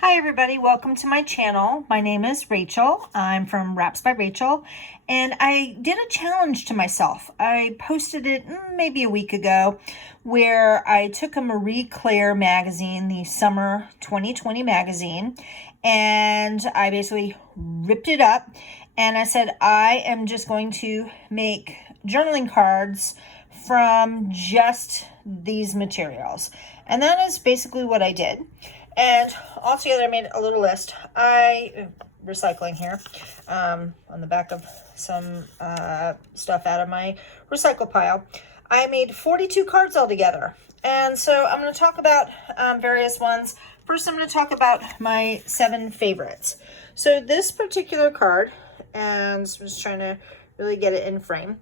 Hi everybody, welcome to my channel. My name is Rachel. I'm from Wraps by Rachel, and I did a challenge to myself. I posted it maybe a week ago where I took a Marie.Claire magazine, the summer 2020 magazine, and I basically ripped it up and I said I am just going to make journaling cards from just these materials. And that is basically what I did. And altogether, I made a little list. Recycling here, on the back of some stuff out of my recycle pile. I made 42 cards altogether. And so I'm going to talk about various ones. First, I'm going to talk about my 7 favorites. So this particular card, and I'm just trying to really get it in frame.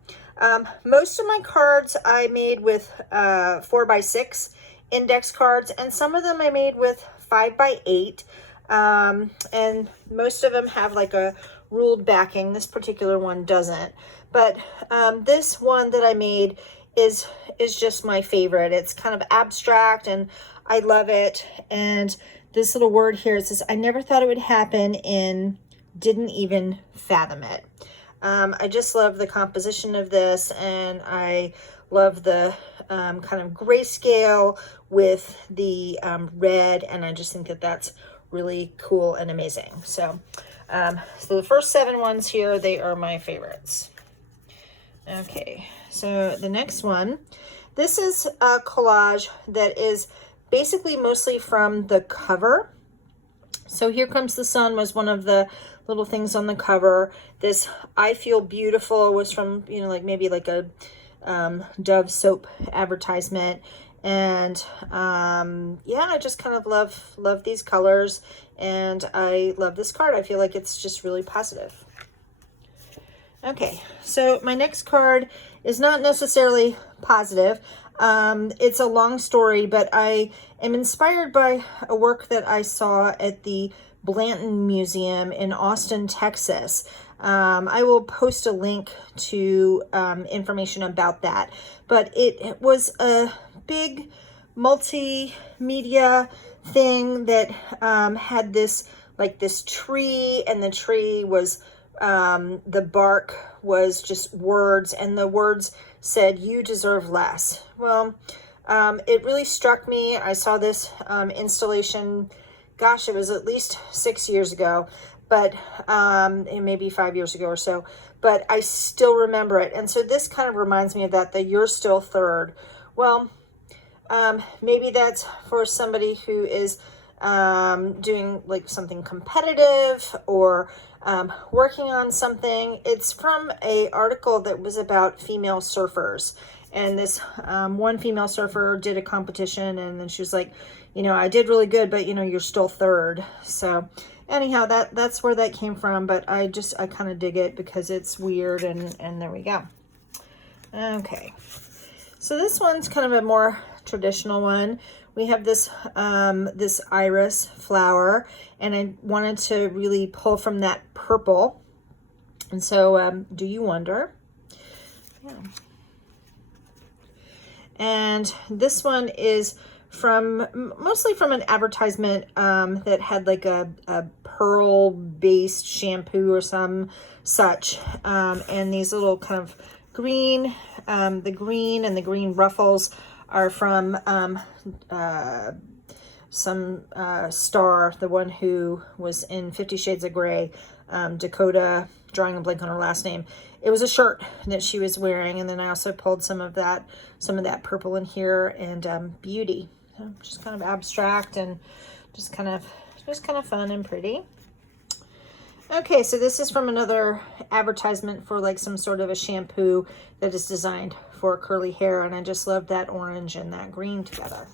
Most of my cards I made with 4x6 index cards, and some of them I made with 5x8, and most of them have like a ruled backing. This particular one doesn't, but this one that I made is just my favorite. It's kind of abstract and I love it. And this little word here, it says, I never thought it would happen and didn't even fathom it. I just love the composition of this, and I love the kind of grayscale with the red, and I just think that that's really cool and amazing. So the first 7 ones here, they are my favorites. Okay, so the next one, this is a collage that is basically mostly from the cover. So Here Comes the Sun was one of the little things on the cover. This I Feel Beautiful was from, like maybe like a Dove soap advertisement. And yeah, I just kind of love these colors, and I love this card. I feel like it's just really positive. Okay, so my next card is not necessarily positive. It's a long story, but I am inspired by a work that I saw at the Blanton Museum in Austin, Texas. I will post a link to information about that, but it was a big multimedia thing that had this tree, and the tree was the bark was just words, and the words said, "You deserve less." Well, it really struck me. I saw this installation, gosh, it was at least 6 years ago, but maybe 5 years ago or so, but I still remember it. And so this kind of reminds me of that, you're still third. Well, maybe that's for somebody who is doing like something competitive or working on something. It's from a article that was about female surfers, and this one female surfer did a competition, and then she was like, I did really good, but you're still third. So anyhow, that's where that came from, but I kind of dig it because it's weird, and there we go. Okay, so this one's kind of a more traditional one. We have this this iris flower, and I wanted to really pull from that purple. And so do you wonder? Yeah. And this one is mostly from an advertisement that had like a pearl based shampoo or some such, and these little kind of green, the green and the green ruffles are from some star, the one who was in 50 Shades of Grey, Dakota, drawing a blank on her last name. It was a shirt that she was wearing, and then I also pulled some of that purple in here, and beauty. So just kind of abstract and just kind of fun and pretty. Okay, so this is from another advertisement for like some sort of a shampoo that is designed for curly hair, and I just love that orange and that green together.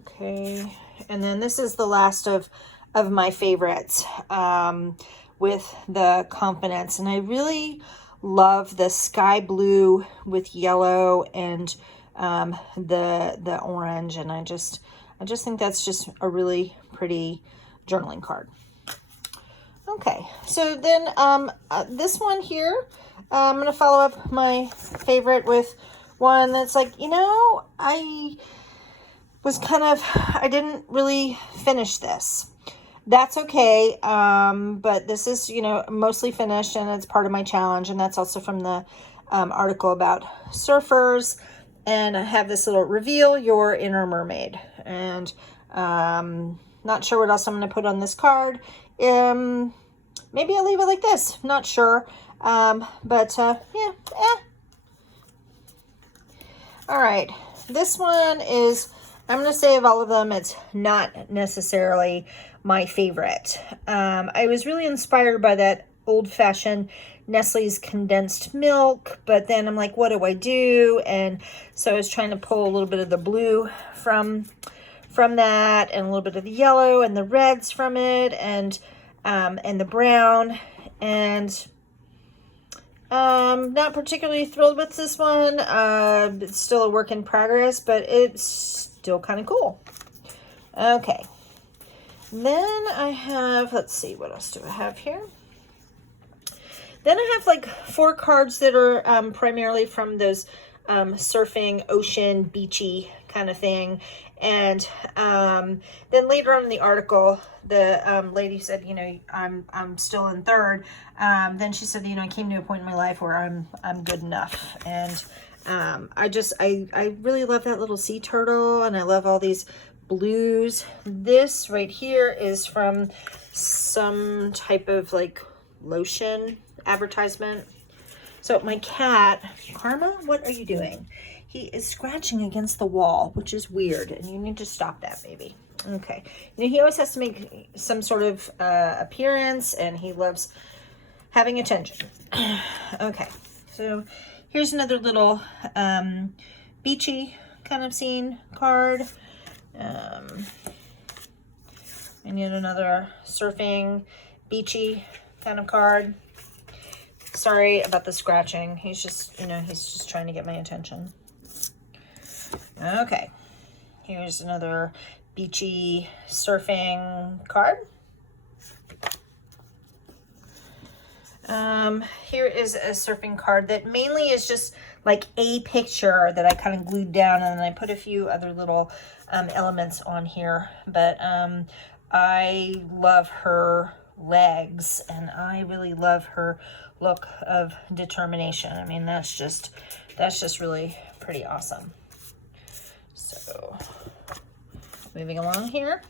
Okay, and then this is the last of my favorites with the Confidence, and I really love the sky blue with yellow and the orange, and I just think that's just a really pretty journaling card. Okay, so then this one here, I'm going to follow up my favorite with one that's like, was kind of, I didn't really finish this. That's okay, but this is, you know, mostly finished, and it's part of my challenge, and that's also from the article about surfers. And I have this little reveal your inner mermaid, and not sure what else I'm going to put on this card. Maybe I'll leave it like this, not sure, but yeah. All right, this one is, I'm going to say of all of them, it's not necessarily my favorite. I was really inspired by that old-fashioned Nestle's condensed milk, but then I'm like, what do I do? And so I was trying to pull a little bit of the blue from that, and a little bit of the yellow and the reds from it, and the brown, and not particularly thrilled with this one. It's still a work in progress, but it's still kind of cool. Okay. Then I have, let's see, what else do I have here? Then I have like 4 cards that are primarily from those surfing, ocean, beachy kind of thing. And then later on in the article, the lady said, you know, I'm still in third. Then she said, you know, I came to a point in my life where I'm good enough. And I really love that little sea turtle, and I love all these blues. This right here is from some type of like lotion advertisement. So my cat, Karma, what are you doing? He is scratching against the wall, which is weird, and you need to stop that, baby. Okay. You know, he always has to make some sort of appearance, and he loves having attention. Okay. So here's another little beachy kind of scene card. And yet another surfing, beachy kind of card. Sorry about the scratching. He's just, you know, he's just trying to get my attention. Okay. Here's another beachy surfing card. Here is a surfing card that mainly is just like a picture that I kind of glued down, and then I put a few other little elements on here. But I love her legs, and I really love her look of determination. I mean, that's just really pretty awesome. So moving along here.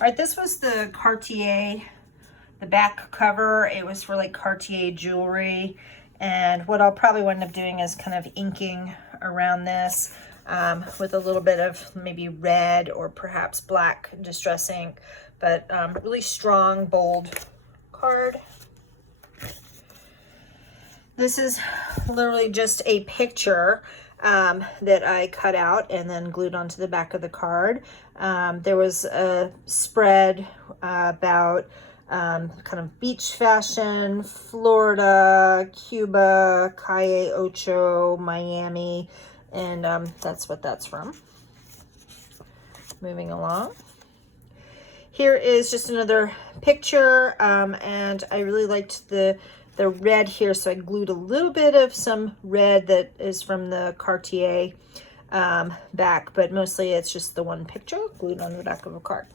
All right, this was the Cartier, the back cover. It was for like Cartier jewelry, and what I'll probably wind up doing is kind of inking around this with a little bit of maybe red or perhaps black distress ink, but really strong, bold card. This is literally just a picture that I cut out and then glued onto the back of the card. There was a spread about kind of beach fashion, Florida, Cuba, Calle Ocho, Miami, and that's what that's from. Moving along. Here is just another picture, and I really liked the red here, so I glued a little bit of some red that is from the Cartier back, but mostly it's just the one picture glued on the back of a card.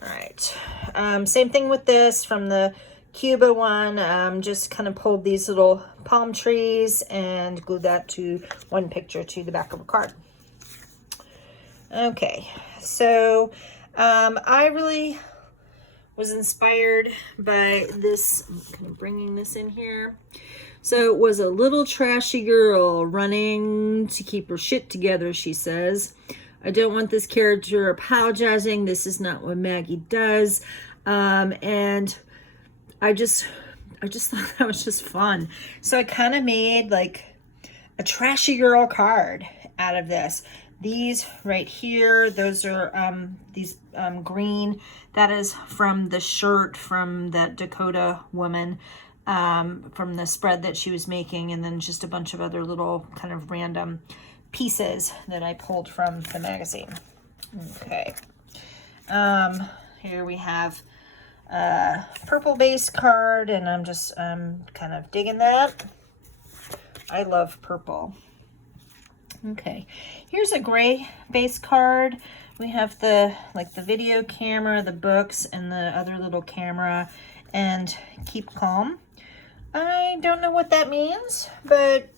All right, same thing with this from the Cuba one. Just kind of pulled these little palm trees and glued that to one picture to the back of a card. Okay, so I really was inspired by this. I'm kind of bringing this in here. So it was a little trashy girl running to keep her shit together, she says. I don't want this character apologizing. This is not what Maggie does. And I just thought that was just fun. So I kind of made like a trashy girl card out of this. These right here, those are these green. That is from the shirt from that Dakota woman, from the spread that she was making, and then just a bunch of other little kind of random pieces that I pulled from the magazine. Okay. Here we have a purple base card, and I'm just kind of digging that. I love purple. Okay, here's a gray base card. We have the video camera, the books, and the other little camera, and keep calm. I don't know what that means, but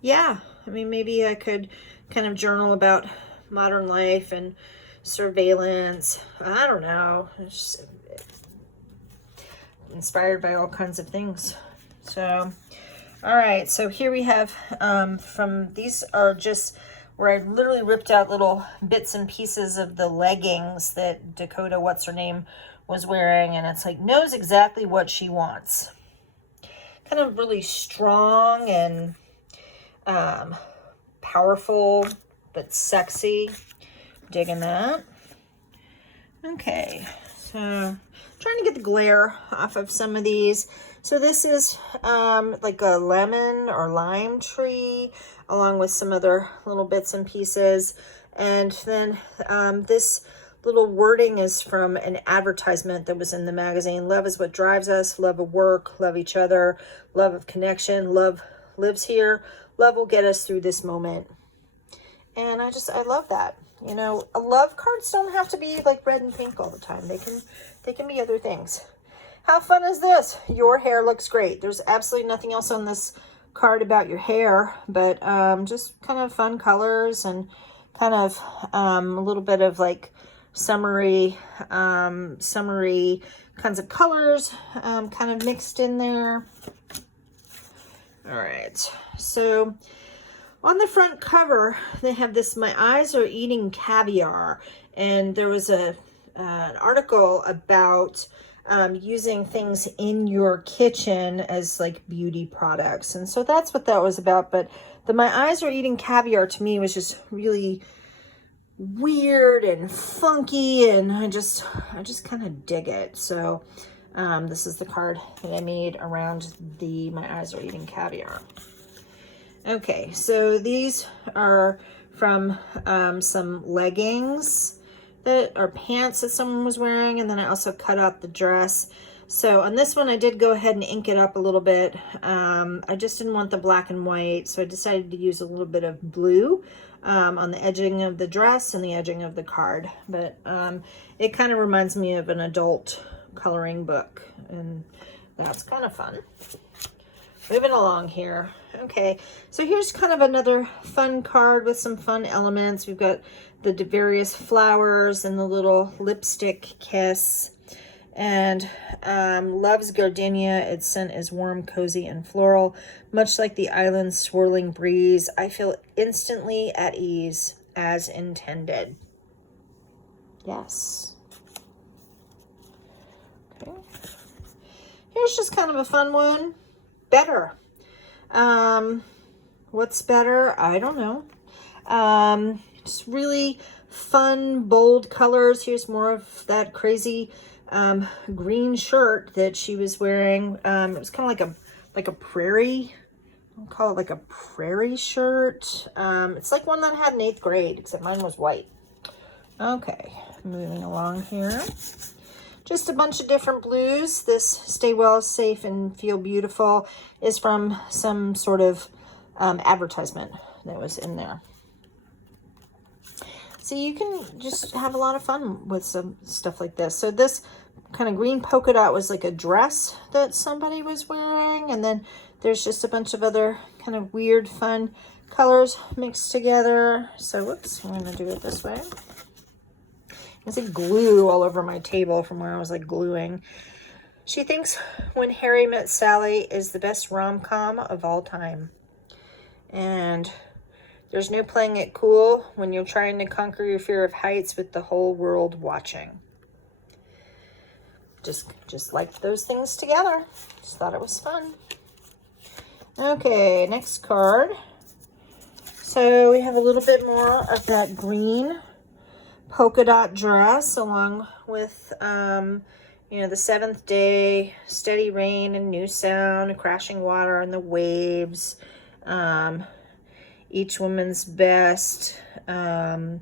yeah, I mean, maybe I could kind of journal about modern life and surveillance. I don't know. It's just inspired by all kinds of things. So, all right, so here we have from these are just where I literally ripped out little bits and pieces of the leggings that Dakota, what's her name, was wearing, and it's like knows exactly what she wants. Kind of really strong and powerful, but sexy. Digging that. Okay, so trying to get the glare off of some of these. So this is like a lemon or lime tree, along with some other little bits and pieces. And then this little wording is from an advertisement that was in the magazine. Love is what drives us. Love of work. Love each other. Love of connection. Love lives here. Love will get us through this moment. And I love that. You know, love cards don't have to be like red and pink all the time. They can be other things. How fun is this? Your hair looks great. There's absolutely nothing else on this card about your hair, but just kind of fun colors and kind of a little bit of like summery kinds of colors kind of mixed in there. All right, so on the front cover, they have this, my eyes are eating caviar. And there was an article about using things in your kitchen as like beauty products. And so that's what that was about. But the my eyes are eating caviar to me was just really weird and funky. And I just kind of dig it. So this is the card that I made around the my eyes are eating caviar. Okay, so these are from some leggings that are pants that someone was wearing, and then I also cut out the dress. So on this one, I did go ahead and ink it up a little bit. I just didn't want the black and white, so I decided to use a little bit of blue on the edging of the dress and the edging of the card. But it kind of reminds me of an adult coloring book, and that's kind of fun. Moving along here. Okay, so here's kind of another fun card with some fun elements. We've got the various flowers and the little lipstick kiss. And love's gardenia. Its scent is warm, cozy, and floral. Much like the island's swirling breeze, I feel instantly at ease, as intended. Yes. Okay. Here's just kind of a fun one. Better. What's better? I don't know. Just really fun, bold colors. Here's more of that crazy green shirt that she was wearing. It was kind of like a prairie. I'll call it like a prairie shirt. It's like one that I had in 8th grade, except mine was white. Okay, moving along here. Just a bunch of different blues. This Stay Well, Safe, and Feel Beautiful is from some sort of advertisement that was in there. So you can just have a lot of fun with some stuff like this. So this kind of green polka dot was like a dress that somebody was wearing. And then there's just a bunch of other kind of weird, fun colors mixed together. So whoops, I'm going to do it this way. There's like glue all over my table from where I was like gluing. She thinks When Harry Met Sally is the best rom-com of all time. And there's no playing it cool when you're trying to conquer your fear of heights with the whole world watching. Just like those things together. Just thought it was fun. Okay, next card. So we have a little bit more of that green polka dot dress, along with you know, the 7th day, steady rain and new sound, crashing water and the waves, each woman's best, sudden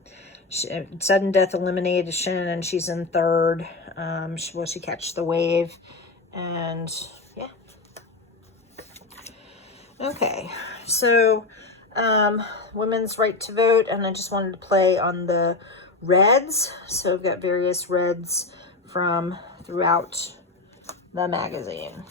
death elimination, and she's in 3rd. Will she catch the wave? And yeah. Okay, so women's right to vote, and I just wanted to play on the reds. So I've got various reds from throughout the magazine.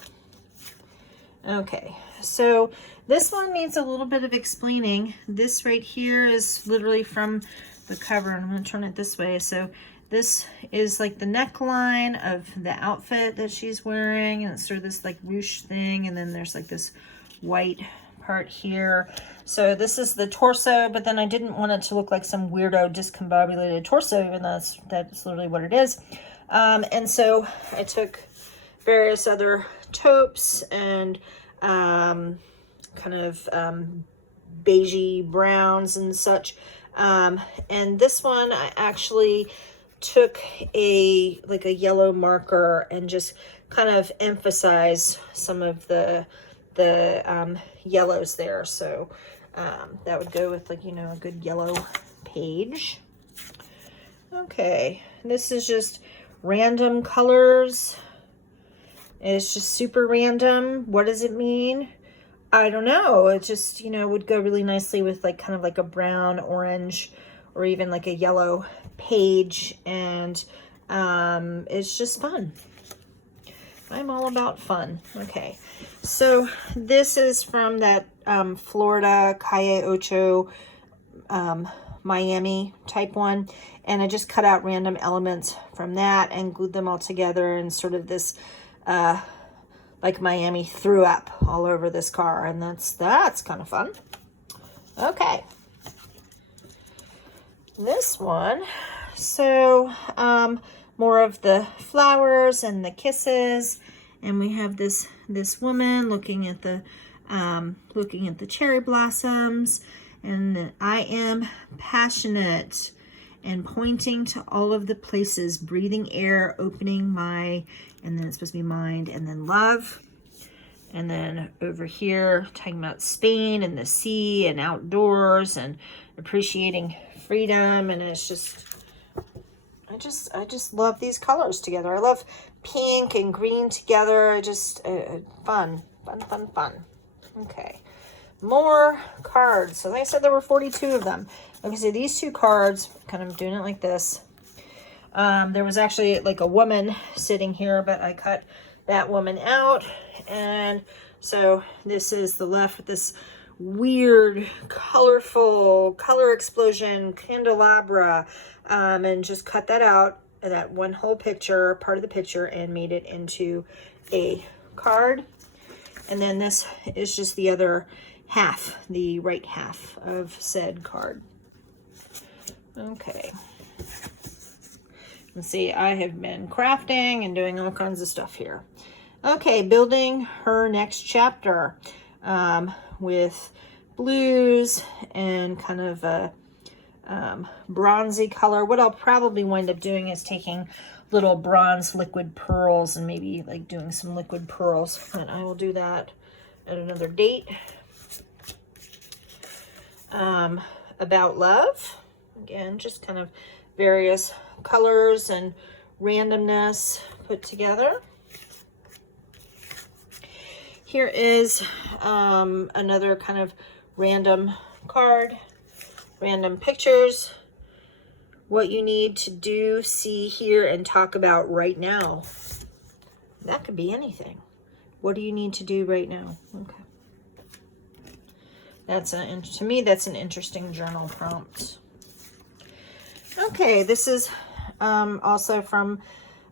Okay, so this one needs a little bit of explaining. This right here is literally from the cover, and I'm going to turn it this way. So this is like the neckline of the outfit that she's wearing, and it's sort of this like ruche thing, and then there's like this white part here. So this is the torso, but then I didn't want it to look like some weirdo discombobulated torso, even though that's literally what it is. And so I took various other taupes and kind of beigey browns and such. And this one I actually took a yellow marker and just kind of emphasize some of the yellows there. So that would go with, like, you know, a good yellow page. Okay, this is just random colors. It's just super random. What does it mean? I don't know. It just, you know, would go really nicely with like kind of like a brown, orange, or even like a yellow page. And it's just fun. I'm all about fun. Okay, so this is from that Florida Calle Ocho Miami type one, and I just cut out random elements from that and glued them all together in sort of this like Miami threw up all over this car, and that's kind of fun. Okay, this one, so more of the flowers and the kisses, and we have this woman looking at the cherry blossoms, and I am passionate, and pointing to all of the places, breathing air, opening my, and then it's supposed to be mind, and then love. And then over here, talking about Spain and the sea and outdoors and appreciating freedom. And it's just, I just love these colors together. I love pink and green together. I just, fun. Okay. More cards. So like I said, there were 42 of them. Like I said, these two cards, kind of doing it like this. There was actually like a woman sitting here, but I cut that woman out. And so this is the left with this weird, colorful color explosion candelabra, and just cut that out, that one whole picture, part of the picture, and made it into a card. And then this is just the other half, the right half of said card. Okay. Let's see, I have been crafting and doing all kinds of stuff here. Okay, building her next chapter with blues and kind of a bronzy color. What I'll probably wind up doing is taking little bronze liquid pearls and maybe like doing some liquid pearls, but I will do that at another date. About love, again, just kind of various colors and randomness put together. Here is another kind of random card, random pictures. What you need to do, see, hear, and talk about right now. That could be anything. What do you need to do right now? Okay. To me, that's an interesting journal prompt. Okay, this is also from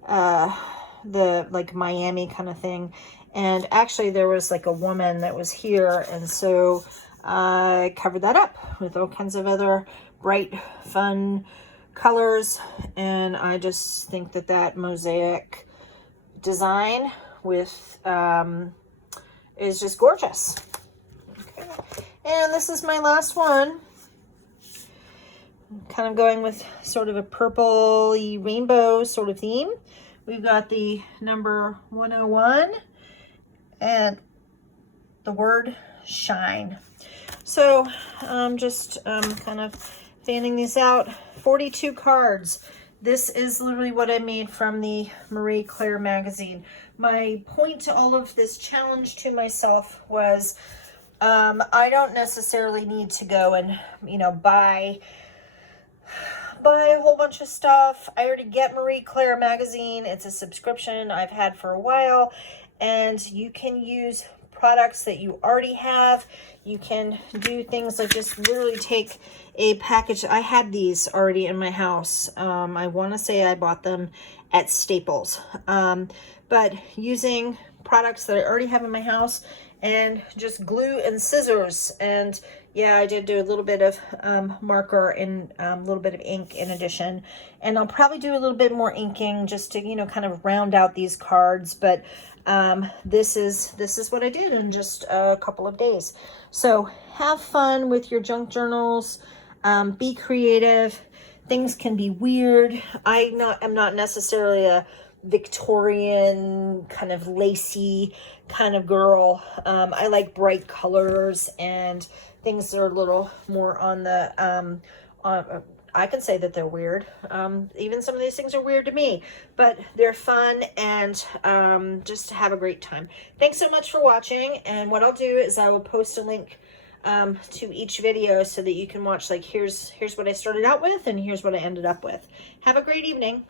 the like Miami kind of thing. And actually there was like a woman that was here, and so I covered that up with all kinds of other bright, fun colors. And I just think that mosaic design with is just gorgeous. Okay. And this is my last one. Kind of going with sort of a purple-y rainbow sort of theme. We've got the number 101 and the word shine. So I'm just kind of fanning these out. 42 cards. This is literally what I made from the Marie.Claire magazine. My point to all of this challenge to myself was I don't necessarily need to go and, buy a whole bunch of stuff. I already get Marie.Claire magazine. It's a subscription I've had for a while, and you can use products that you already have. You can do things like just literally take a package. I had these already in my house. I want to say I bought them at Staples, but using products that I already have in my house and just glue and scissors. And yeah, I did do a little bit of marker and a little bit of ink in addition. And I'll probably do a little bit more inking just to, kind of round out these cards. But this is what I did in just a couple of days. So have fun with your junk journals. Be creative. Things can be weird. I'm not necessarily a Victorian kind of lacy kind of girl. I like bright colors and things that are a little more on the I can say that they're weird. Even some of these things are weird to me, but they're fun, and just have a great time. Thanks so much for watching, and what I'll do is I will post a link to each video so that you can watch, like, here's what I started out with and here's what I ended up with. Have a great evening.